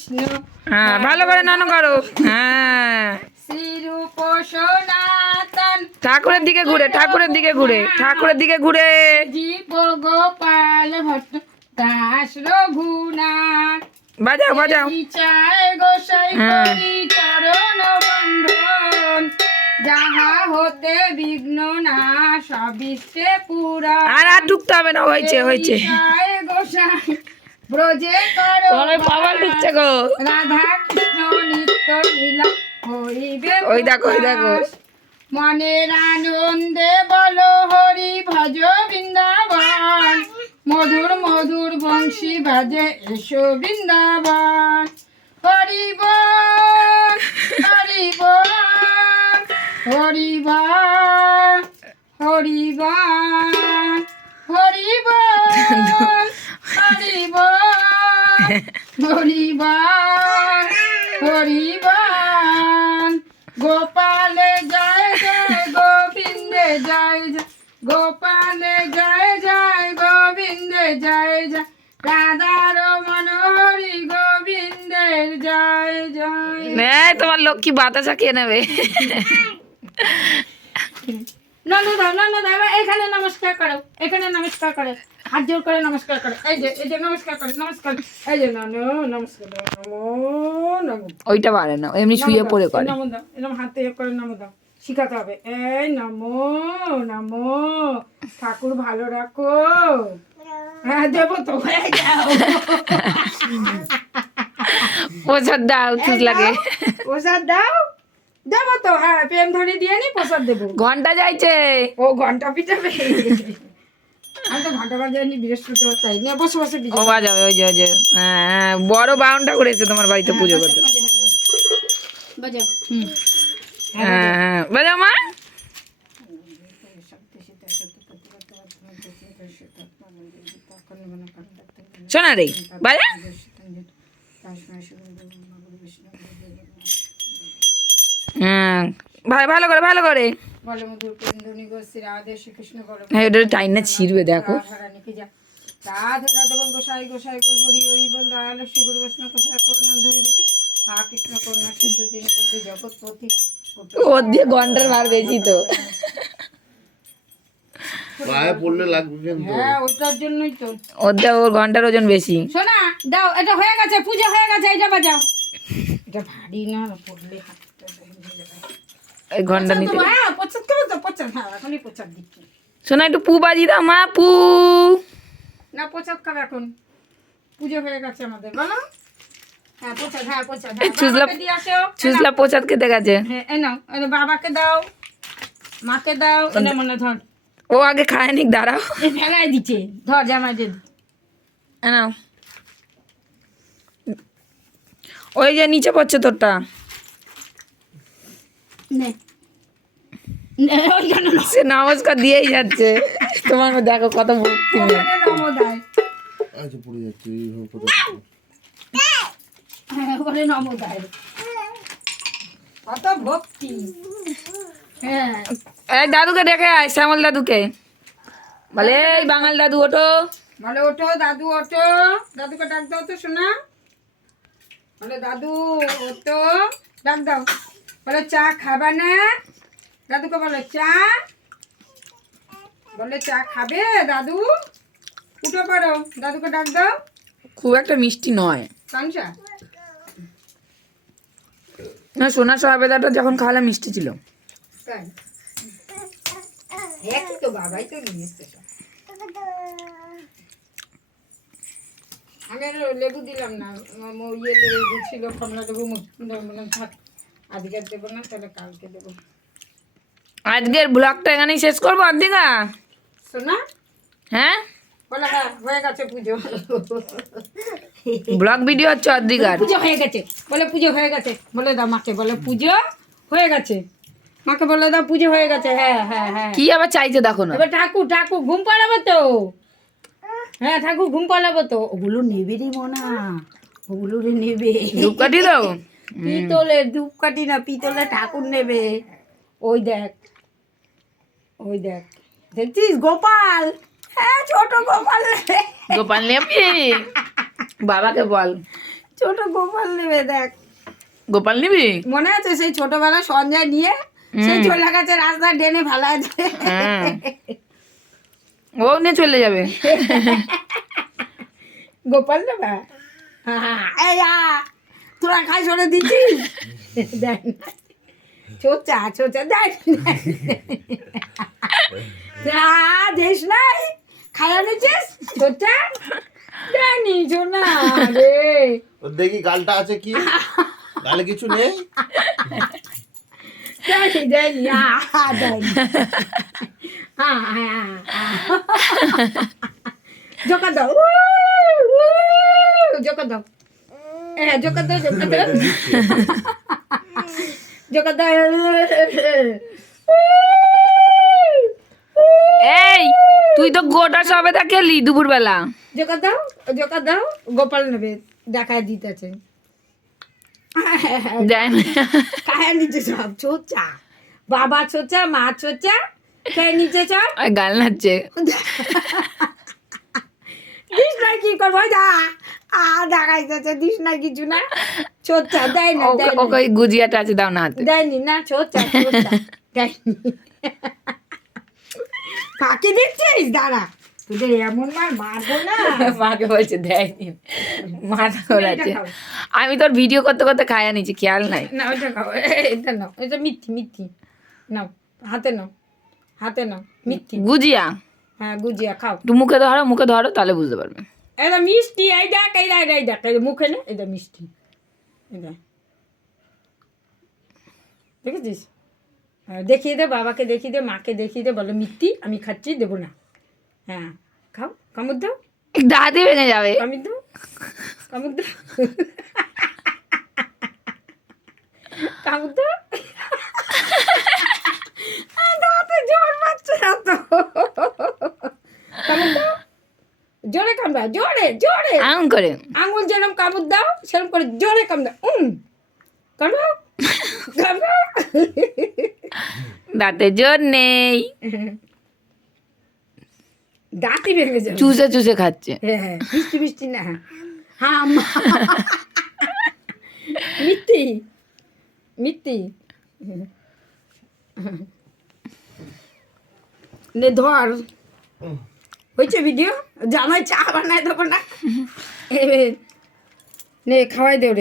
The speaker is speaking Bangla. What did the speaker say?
কৃষ্ণ। হ্যাঁ ভালো করে নানু করো। হ্যাঁ শ্রীরূপ সনাতন ঠাকুরের দিকে ঘুরে, ঠাকুরের দিকে ঘুরে, ঠাকুরের দিকে ঘুরে। জীব গোপাল ভট্ট দাস রঘুনাথ। বাজাও বাজাও। চায় গোসাই হ্যাঁ। করি চরণ বন্ধন, যাহা হতে বিঘ্ন না সবিষ্টে পুরা। আর ঢুকতে হবে না, হয়েছে হয়েছে। চায় গোসাই ব্রজে করো তোমার পাওয়ার ঢুকছে গো। রাধা কৃষ্ণ নিত্য লীলা হইবে ওই দেখো, ওই দেখো। প্রকাশ। মনের আনন্দে বলো হরি ভজ বৃন্দাবন, মধুর মধুর বংশী বাজে এসো বৃন্দাবন। হরি বল হরি বল হরি বল হরি বল হরি বল হরি বল হরি বল হরি বল। গোপালে জয় জয় গোবিন্দে জয় জয়, গোপালে জয় জয় গোবিন্দে জয় জয়, রাধার মনোহরি গোবিন্দের জয় জয়। তোমার লক্ষ্মী বাতাসা খেয়ে নেবে। নন্দু দাও নন্দু দাও, এখানে নমস্কার করো, এখানে নমস্কার করো, হাত জোর করে নমস্কার করো। এই যে নমস্কার করো, নমস্কার। এই যে নমো নমস্কার দাও, নমো নমো। ওইটা পারে না, এমনি শুয়ে পড়ে করে। নমো দাও, এরকম হাতে করে নমো দাও, শিখাতে হবে। এই নমো নমো, ঠাকুর ভালো রাখো। হ্যাঁ দেবো তো, হয়ে যাও। প্রসাদ দাও, ঠিক লাগে। প্রসাদ দাও, দেবো তো। হ্যাঁ প্রেম ধরে দিয়ে নি, প্রসাদ দেবো। ঘন্টা যাইছে। ও ঘন্টা পিটাবে। আমি তো ঘন্টা বাজাইনি, বৃহস্পতিবার তাই নিয়ে বসে বসে ও বাজাবে, ওই যে ওই যে। হ্যাঁ বড় বাউনটা করেছে তোমার বাড়িতে পুজো করতে। বাজাও। হ্যাঁ হ্যাঁ বাজাও মা। শোনা রে বাজা। হ্যাঁ ভালো করে ভালো করে। বলে মধুর কুন্দনী গো শ্রী রাধে শ্রীকৃষ্ণ বলে। হ্যাঁ এটা টাইম না ছিড়বে দেখো। রাধে রাধে বল, গোসাই গোসাই বল, হরি হরি বল, দয়াল শ্রী গুরু বৈষ্ণব গোসাই করুণা ধরিব। হা কৃষ্ণ করুণা সিন্ধু দীনবন্ধু জগৎপতি। ওর দিয়ে ঘন্টার মার বেশি তো। পায়ে পড়লে লাগবে কিন্তু। হ্যাঁ ওটার জন্যই তো। ওর দিয়ে ওর ঘন্টার ওজন বেশি। শোনা দাও, এটা হয়ে গেছে, পূজা হয়ে গেছে, এটা বাজাও। এটা ভারী না, পড়লে হাতটা ভেঙে যাবে। এই ঘন্টা নিতে। হ্যাঁ প্রচার করো তো, প্রচার। হ্যাঁ এখনই প্রচার দিচ্ছি। শোনা একটু পু বাজি দাও মা, পু। না প্রচার খাবে এখন, পুজো হয়ে গেছে আমাদের, বলো। হ্যাঁ প্রচার, হ্যাঁ প্রচার। চুজলা বাবাকে দিয়ে আসো। চুজলা প্রসাদ খেতে গেছে। হ্যাঁ এ নাও, এ বাবাকে দাও, মাকে দাও। এনে মনে ধর, ও আগে খায়নি, দাঁড়াও। এ ফেলাই দিচ্ছে, ধর জামাই দে। নাও ওই যে নিচে পড়ছে তোরটা। নে নে, ওইখানে নাও। সে নমস্কার দিয়েই যাচ্ছে। তোমার দেখো কত ভক্তি মেয়ে। ওখানে নমো দেয়। আচ্ছা পড়ে যাচ্ছে এইভাবে কোথাও। হ্যাঁ ওখানে নমো দেয়, কত ভক্তি। হ্যাঁ এই দাদুকে ডেকে আয়, শ্যামল দাদুকে বলে এই বাঙাল দাদু ওঠো। বলে ওঠো দাদু ওঠো, দাদুকে ডাক দাও তো শোনা। বলে দাদু ওঠো, ডাক দাও। বলে চা খাবা না, দাদুকে বলে চা। বলে চা খাবে দাদু, উঠে পড়ো, দাদুকে ডাক দাও। খুব একটা মিষ্টি নয় কাঞ্চা না, সোনা সহাবেদাটা যখন খাওয়ালাম মিষ্টি ছিল। তাই একই তো, বাবাই তো নিয়ে এসছে সব। আমি আর লেবু দিলাম না, ইয়ে লেবু ছিল, কমলা লেবু, বললাম থাক আজকে আর দেবো না, তাহলে কালকে দেবো। আজকের ব্লগটা এখানেই শেষ করবো অর্ধিকা। শোনা হ্যাঁ বলে হ্যাঁ হয়ে গেছে পুজো। ব্লগ ভিডিও হচ্ছে অর্ধিকার। পুজো হয়ে গেছে, বলে পুজো হয়ে গেছে, বলে দাও মাকে, বলে পুজো হয়ে গেছে, মাকে বলে দাও পুজো হয়ে গেছে। হ্যাঁ হ্যাঁ হ্যাঁ। কি আবার চাইছে দেখো না। এবার ঠাকুর ঠাকুর ঘুম পাড়াবো তো। হ্যাঁ ঠাকুর ঘুম পাড়াবো তো, ওগুলো নেবে রে মনা, ওগুলো রে নেবে। ধূপকাঠি দাও। পিতলের ধূপকাঠি না, পিতলের ঠাকুর নেবে। ওই দেখ, ওই দেখ, দেখছিস গোপাল। হ্যাঁ ছোট গোপাল নেবে। গোপাল নেবি, বাবাকে বল। ছোট গোপাল নেবে দেখ, গোপাল নিবি? মনে আছে সেই ছোটবেলা সঞ্জয় নিয়ে সেই চলে গেছে রাস্তা ডেনে ফেলায় দিয়ে। হ্যাঁ, ও নিয়ে চলে যাবে। গোপাল নেবে, এই তোরা খাই সরে দিচ্ছিস, দেখ ছোচা ছোচা দেখ দেশ নাই খাইয়া নিচ্ছিস ছোচা দেয়নি শোনা রে। ওর দেখি গালটা আছে কি, গালে কিছু নেই। দেয়নি দেয়নি দেয়নি, জোকা দাও, জোকা দাও, জোকা দাও, জোকা দাও, জোকা দাও। এই তুই তো গোটা সবেদা খেলি দুপুরবেলা। জোকা দাও, জোকা দাও, গোপাল নেবে দেখায় দিতেছে, দেয় না। খায় নিচে সব ছোচা, বাবা ছোচা মা ছোচা খেয়ে নিচে সব। ওই গাল নাচছে। দিস নাই কি করবো, যা দেখাইতেছে দিস নাই কিছু না, ছোচা দেয় না, দেয় না, ওকে ওই গুজিয়াটা আছে, দাও না হাতে। দেয়নি না, ছোচা ছোচা দেয়নি। ফাঁকি দিচ্ছিস, দাঁড়া তোদের এমন মার মারবো না। মাকে বলছে দেয়নি, মাথা ঘোরাচ্ছে। এটা খাও। আমি তোর ভিডিও করতে করতে খাইয়া নিচ্ছি, খেয়াল নাই। না ওইটা খাও, এটা নাও, এটা মিথ্যি মিথ্যি নাও, হাতে নাও, হাতে নাও, মিথ্যি। গুজিয়া হ্যাঁ গুজিয়া খাও, একটু মুখে ধরো তাহলে বুঝতে পারবে। এটা মিষ্টি, এই দেখ এই দেখ এই দেখ, এই মুখে না, এটা মিষ্টি, এটা দেখেছিস? হ্যাঁ, দেখিয়ে দে বাবাকে, দেখিয়ে দে মাকে, দেখিয়ে দে, বলো মিথ্যি আমি খাচ্ছি, দেবো না। হ্যাঁ খাও, কামড় দাও, দাঁতই ভেঙে যাবে। কামড় দাও, কামড় দাও, কামড় দাও। দাঁতে জোর পাচ্ছে না তো, কামড় দাও, জোরে কামড়া, জোরে জোরে, আম করে আঙুল যেরকম কামড় দাও সেরকম করে জোরে কামড়া, কামড়াও কামড়াও। দাঁতে জোর নেই, দাঁতই ভেঙে যাবে। চুষে চুষে খাচ্ছে। হ্যাঁ মিষ্টি মিষ্টি না, হ্যাঁ মিথ্যি মিথ্যি। নে ধর, হয়েছে ভিডিও, জামাই চা বানায় দেবো না, নে খাওয়াই দেও রে।